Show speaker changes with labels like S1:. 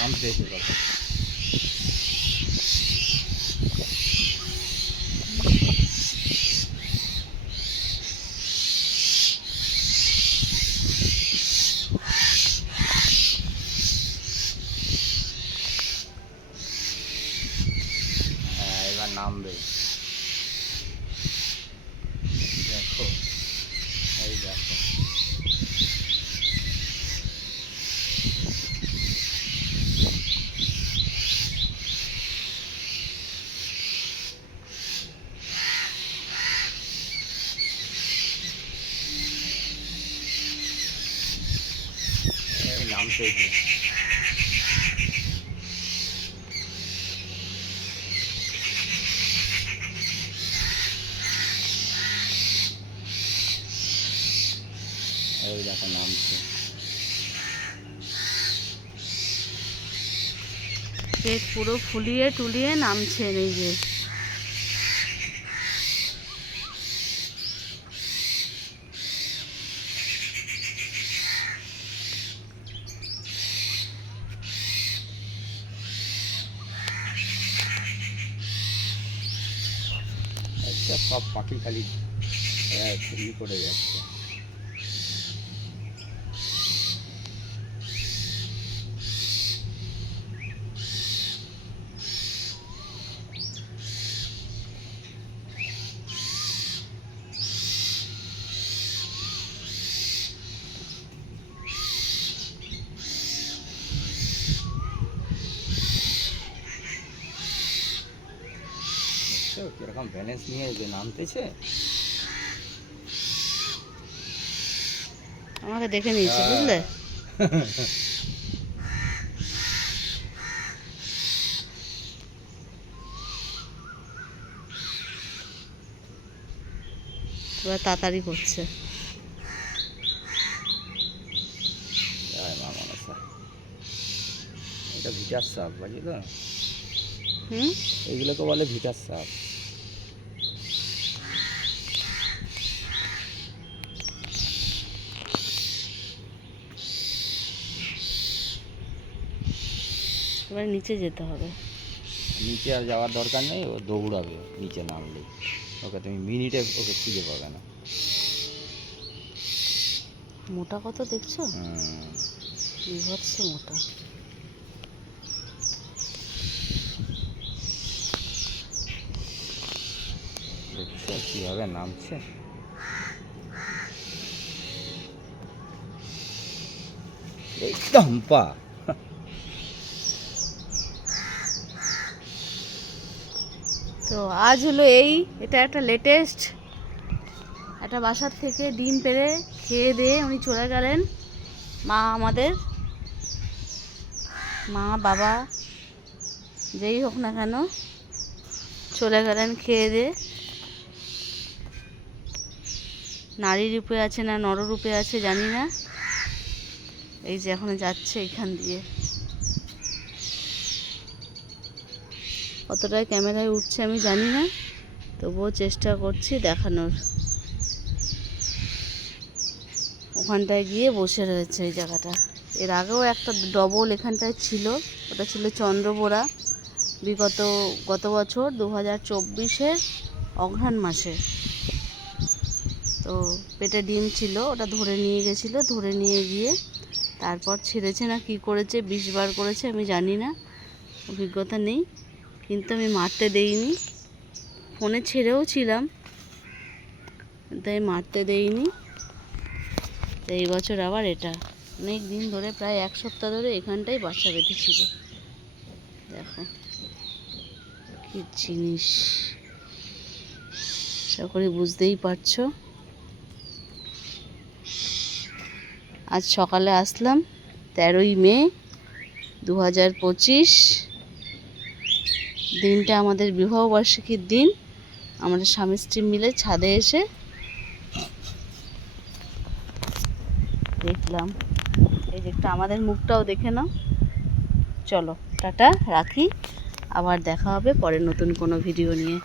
S1: নামতে দেখে কথা নামবে দেখো এই দেখো নামতে এই দেখো নামছে।
S2: পুরো ফুলিয়ে টুলিয়ে নামছেন এই যে
S1: একটা সব পাখি খালি ই করে যাচ্ছে। দেখছ কীরকম ব্যালেন্স নিয়ে যে নামতেছে?
S2: আমাকে দেখে নিয়েছে বুঝলে? তাড়াতাড়ি করছে।
S1: এটা ভিটার সাপ বুঝলি তো?
S2: হুম।
S1: এইগুলোকে বলে ভিটার সাপ
S2: এবার নিচে যেতে হবে।
S1: নিচে আর যাওয়ার দরকার নেই ও দৌড়াবে নিচে নামলে ওকে তুমি মিনিটে ওকে খুঁজে পাবে না।
S2: মোটা কত দেখছ?
S1: হুম,
S2: বিভৎস মোটা।
S1: দেখছ কীভাবে নামছে? পা
S2: তো আজ হলো এই, এটা একটা লেটেস্ট একটা বাসার থেকে ডিম পেড়ে খেয়ে দিয়ে উনি চলে গেলেন, মা আমাদের। মা, বাবা, যেই হোক না কেন, চলে গেলেন খেয়ে দিয়ে। নারী রূপে আছে না নররূপে আছে জানি না। এই যে এখন যাচ্ছে এখান দিয়ে। কতটায় ক্যামেরায় উঠছে আমি জানি না, তবুও চেষ্টা করছি দেখানোর। ওখানটায় গিয়ে বসে রয়েছে এই জায়গাটা। এর আগেও একটা ডবল এখানটায় ছিল, ওটা ছিল চন্দ্রবোরা। বিগত গত বছর দু হাজার চব্বিশের অঘ্রাণ মাসে। তো পেটে ডিম ছিল, ওটা ধরে নিয়ে গেছিল, ধরে নিয়ে গিয়ে তারপর ছেড়েছে না, কি করেছে, বিষ বার করেছে, আমি জানি না, অভিজ্ঞতা নেই, কিন্তু আমি মারতে দেইনি, ফোনে ছেড়েও ছিলাম আমি মারতে দেইনি, তো এই বছর আবার এটা, অনেক দিন ধরে, প্রায় এক সপ্তাহ ধরে এখানটাই বাচ্চা বেঁধেছিল, দেখো, কি জিনিস করি বুঝতেই পারছ। আজ সকালে আসলাম তেরোই মে দু হাজার পঁচিশ। দিনটা আমাদের বিবাহবার্ষিকীর দিন। আমাদের স্বামী স্ত্রী মিলে ছাদে এসে দেখলাম। এই যে আমাদের মুখটাও দেখে নাও। চলো, টাটা, রাখি। আবার দেখা হবে পরে নতুন কোনো ভিডিও নিয়ে।